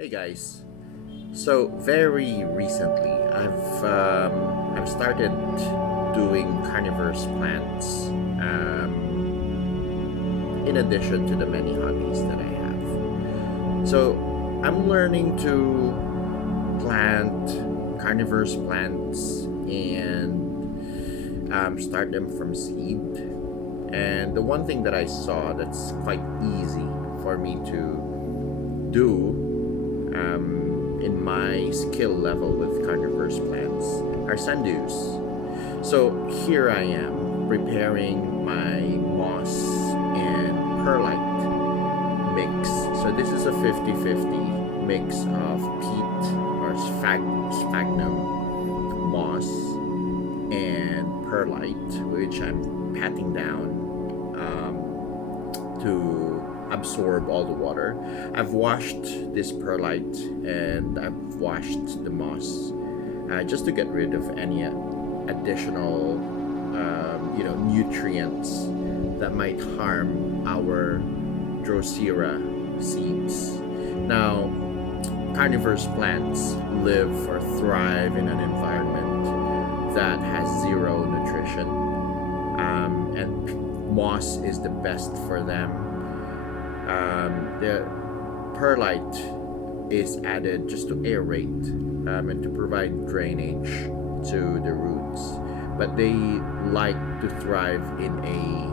Hey guys. So very recently, I've started doing carnivorous plants. In addition to the many hobbies that I have, so I'm learning to plant carnivorous plants and start them from seed. And the one thing that I saw that's quite easy for me to do in my skill level with carnivorous plants are sundews. So here I am preparing my moss and perlite mix. So this is a 50-50 mix of peat or sphagnum, moss, and perlite, which I'm patting down to absorb all the water. I've washed this perlite and I've washed the moss just to get rid of any additional, nutrients that might harm our Drosera seeds. Now, carnivorous plants live or thrive in an environment that has zero nutrition, and moss is the best for them. The perlite is added just to aerate and to provide drainage to the roots, but they like to thrive in a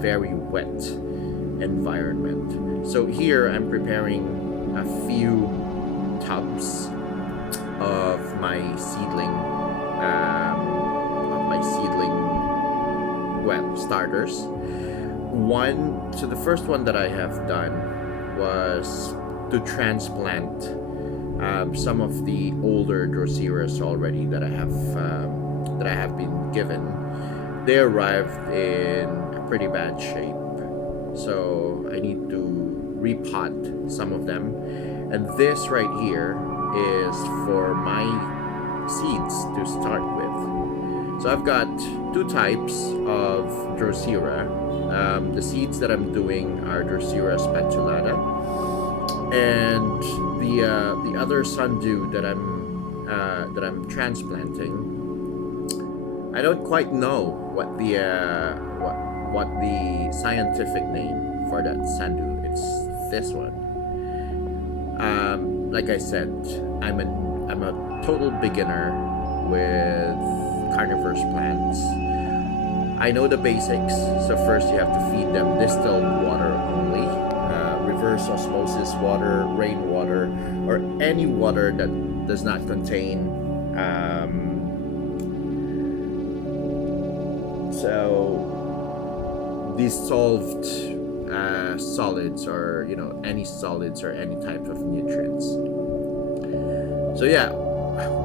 very wet environment. So here I'm preparing a few tubs of my seedling, starters. So the first one that I have done was to transplant some of the older Droseras already that I have been given. They arrived in a pretty bad shape, so I need to repot some of them. And this right here is for my seeds to start with. So I've got two types of Drosera. The seeds that I'm doing are DROSERA SPATULATA, and the other sundew that I'm transplanting. I don't quite know what the scientific name for that sundew. It's this one. Like I said, I'm a total beginner with carnivorous plants. I know the basics. So first you have to feed them distilled water only, reverse osmosis water, rainwater, or any water that does not contain dissolved solids, or any solids or any type of nutrients. So yeah,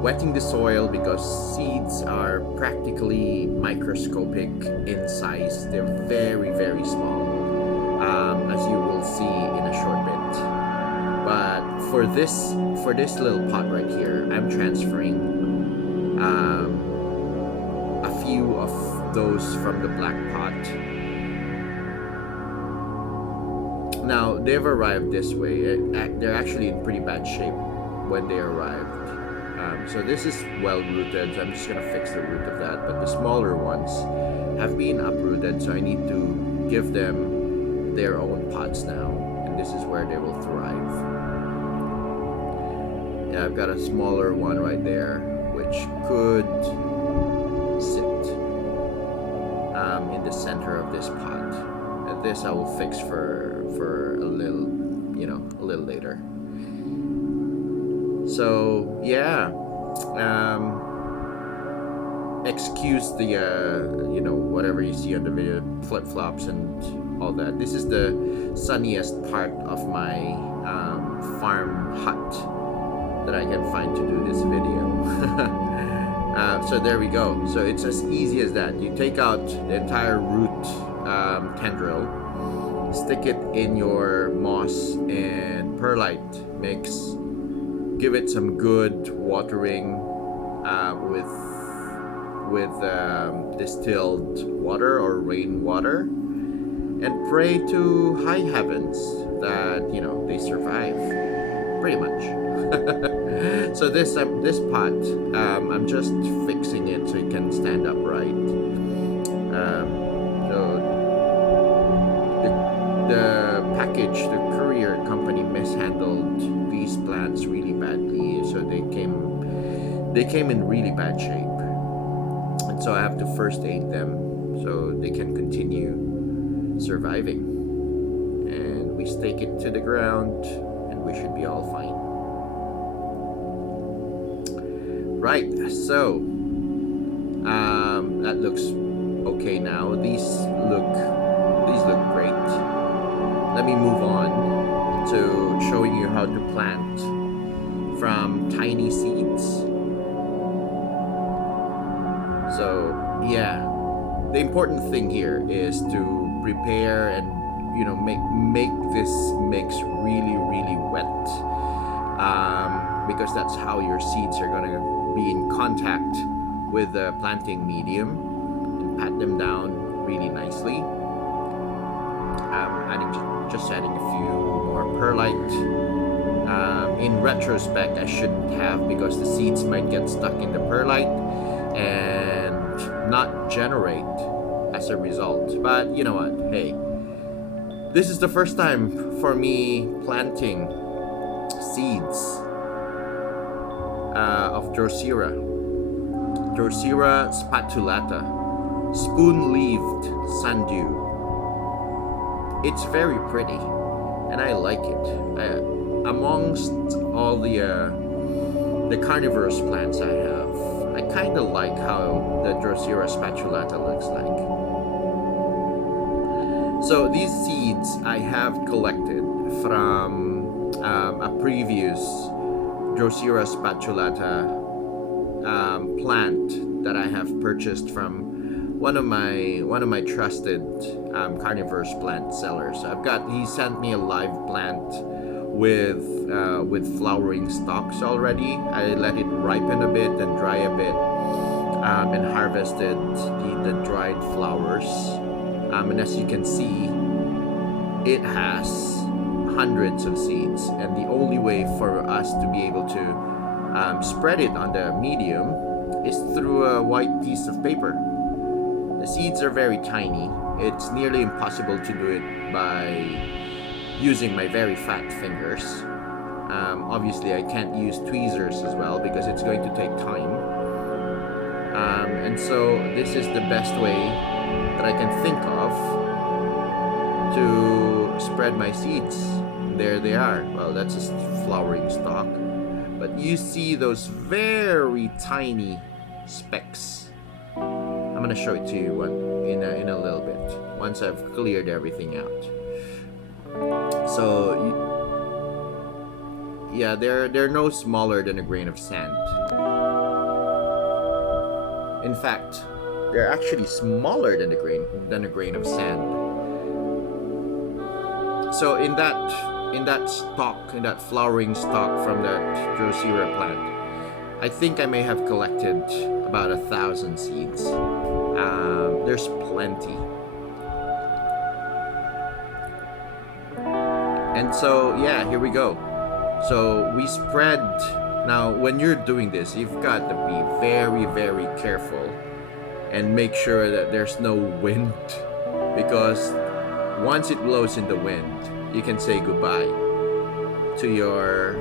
wetting the soil, because seeds are practically microscopic in size. They're very, very small, as you will see in a short bit. But for this little pot right here, I'm transferring a few of those from the black pot. Now they've arrived this way. They're actually in pretty bad shape when they arrived. So this is well rooted, so I'm just gonna fix the root of that. But the smaller ones have been uprooted, so I need to give them their own pots now, and this is where they will thrive. Yeah, I've got a smaller one right there, which could sit in the center of this pot. And this I will fix for a little later. So yeah, excuse the whatever you see on the video, flip flops and all that. This is the sunniest part of my farm hut that I can find to do this video. So there we go. So it's as easy as that. You take out the entire root tendril, stick it in your moss and perlite mix, give it some good watering with distilled water or rainwater, and pray to high heavens that they survive. pretty much. So this pot, I'm just fixing it so it can stand upright. So the package, the courier company mishandled these plants really badly, so they came in really bad shape, and so I have to first aid them so they can continue surviving. And we stake it to the ground, and we should be all fine. Right, so that looks okay now. These look great. Let me move on to showing you how to plant from tiny seeds. So yeah, the important thing here is to prepare and make this mix really wet, because that's how your seeds are gonna be in contact with the planting medium, and pat them down really nicely. Adding a few more perlite. In retrospect, I shouldn't have, because the seeds might get stuck in the perlite and not generate as a result. But you know what? Hey, this is the first time for me planting seeds of Drosera spatulata, spoon-leaved sundew. It's very pretty, and I like it. Amongst all the carnivorous plants I have, I kind of like how the Drosera spatulata looks like. So these seeds I have collected from a previous Drosera spatulata plant that I have purchased from one of my trusted carnivorous plant sellers. He sent me a live plant with flowering stalks already. I let it ripen a bit and dry a bit, and harvested the dried flowers. And as you can see, it has hundreds of seeds, and the only way for us to be able to spread it on the medium is through a white piece of paper. The seeds are very tiny. It's nearly impossible to do it by using my very fat fingers. Obviously, I can't use tweezers as well because it's going to take time. And so this is the best way that I can think of to spread my seeds. There they are. Well, that's a flowering stalk. But you see those very tiny specks. I'm gonna show it to you in a little bit once I've cleared everything out. So yeah, they're no smaller than a grain of sand. In fact, they're actually smaller than a grain of sand. So in that flowering stalk from that Drosera plant, I think I may have collected about 1,000 seeds. There's plenty. And so yeah, here we go. So we spread. Now when you're doing this, you've got to be very careful and make sure that there's no wind, because once it blows in the wind, you can say goodbye to your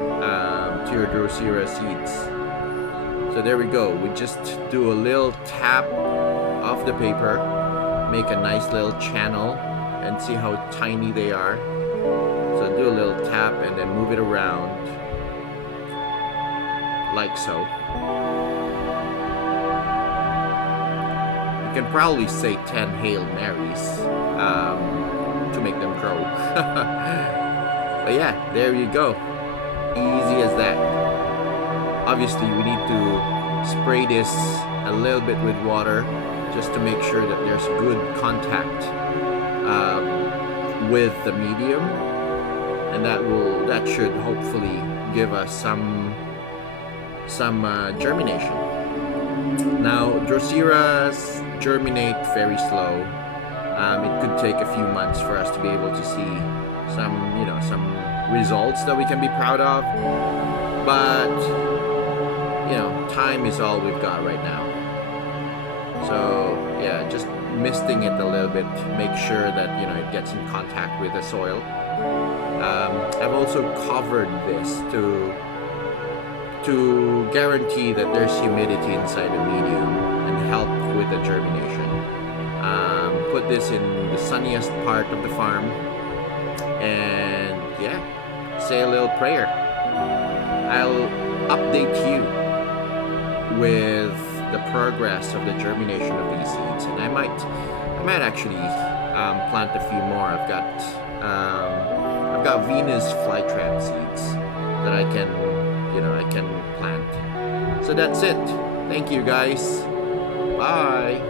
Drosera seeds. So there we go. We just do a little tap of the paper, make a nice little channel, and see how tiny they are. So do a little tap and then move it around like so. You can probably say 10 Hail Marys to make them grow. But yeah, there you go. Easy as that. Obviously, we need to spray this a little bit with water just to make sure that there's good contact with the medium, and that should hopefully give us some germination. Now, Droseras germinate very slow. It could take a few months for us to be able to see some results that we can be proud of. But, time is all we've got right now. So, yeah, just misting it a little bit to make sure that, it gets in contact with the soil. I've also covered this to guarantee that there's humidity inside the medium and help with the germination. Put this in the sunniest part of the farm and say a little prayer. I'll update you with the progress of the germination of these seeds, and I might actually plant a few more. I've got Venus flytrap seeds that I can plant. So that's it. Thank you guys. Bye.